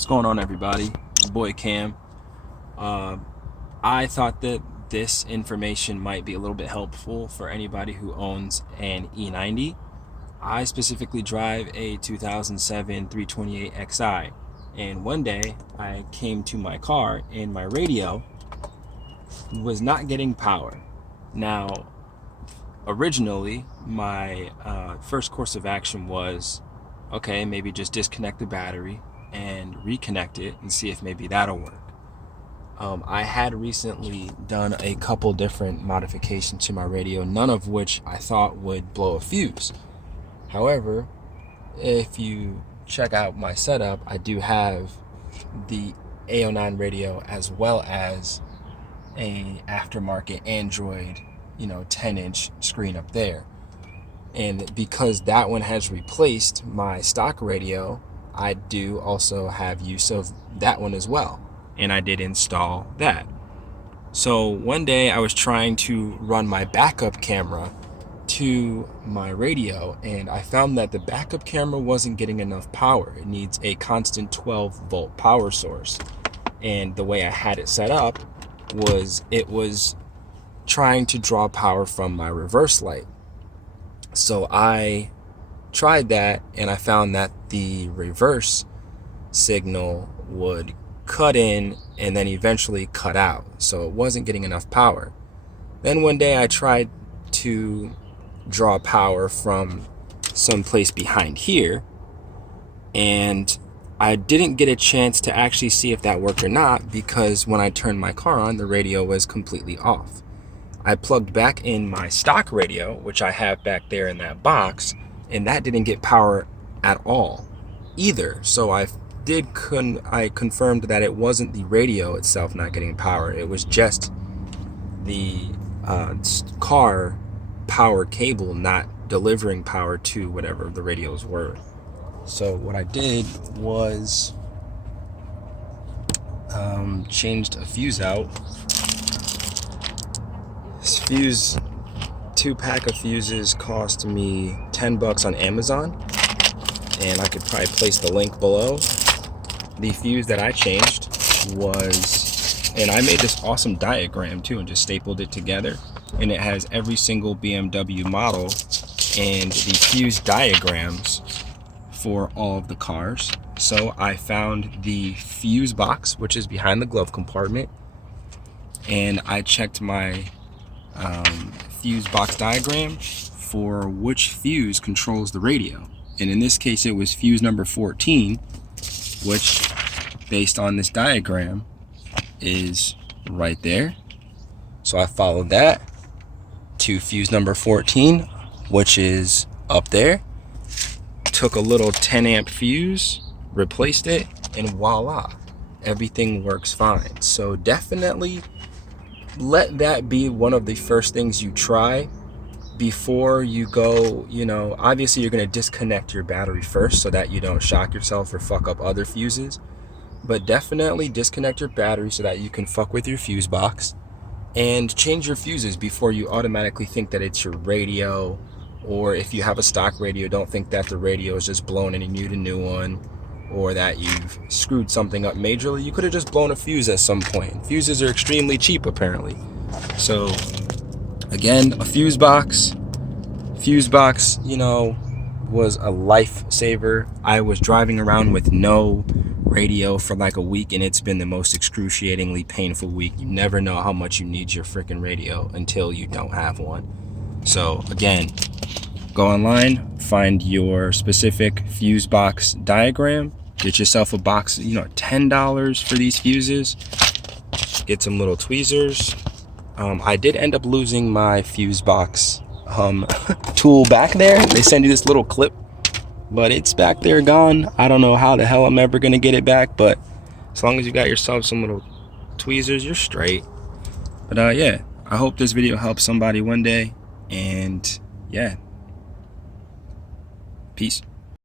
What's going on, everybody? Your boy Cam. I thought that this information might be a little bit helpful for anybody who owns an E90. I specifically drive a 2007 328xi, and one day I came to my car and my radio was not getting power. Now, originally, my first course of action was, okay, maybe just disconnect the battery and reconnect it and see if maybe that'll work. I had recently done a couple different modifications to my radio, none of which I thought would blow a fuse. However, if you check out my setup, I do have the A09 radio as well as a aftermarket Android 10-inch screen up there. And because that one has replaced my stock radio, I do also have use of that one as well, and I did install that. So one day I was trying to run my backup camera to my radio, and I found that the backup camera wasn't getting enough power. It needs a constant 12-volt power source, and the way I had it set up was it was trying to draw power from my reverse light. So I tried that, and I found that the reverse signal would cut in and then eventually cut out, so it wasn't getting enough power. Then one day I tried to draw power from someplace behind here, and I didn't get a chance to actually see if that worked or not, because when I turned my car on, the radio was completely off. I plugged back in my stock radio, which I have back there in that box, and that didn't get power at all either. So I confirmed that it wasn't the radio itself not getting power. It was just the car power cable not delivering power to whatever the radios were. So what I did was changed a fuse out. This fuse, 2-pack of fuses, cost me $10 on Amazon, and I could probably place the link below. The fuse that I changed was, and I made this awesome diagram too and just stapled it together, and it has every single BMW model and the fuse diagrams for all of the cars. So I found the fuse box, which is behind the glove compartment, and I checked my fuse box diagram for which fuse controls the radio, and in this case it was fuse number 14, which based on this diagram is right there. So I followed that to fuse number 14, which is up there, took a little 10 amp fuse, replaced it, and voila, everything works fine. So definitely let that be one of the first things you try before you go. Obviously you're going to disconnect your battery first so that you don't shock yourself or fuck up other fuses, but definitely disconnect your battery so that you can fuck with your fuse box, and change your fuses before you automatically think that it's your radio. Or if you have a stock radio, don't think that the radio is just blown and you need a new one, or that you've screwed something up majorly. You could have just blown a fuse at some point. Fuses are extremely cheap apparently. So again, a fuse box, was a lifesaver. I was driving around with no radio for like a week, and it's been the most excruciatingly painful week. You never know how much you need your freaking radio until you don't have one. So again, go online, find your specific fuse box diagram, get yourself a box, $10 for these fuses, get some little tweezers. I did end up losing my fuse box tool back there. They send you this little clip, but it's back there gone. I don't know how the hell I'm ever gonna get it back, but as long as you got yourself some little tweezers, you're straight. But yeah, I hope this video helps somebody one day, and yeah, peace.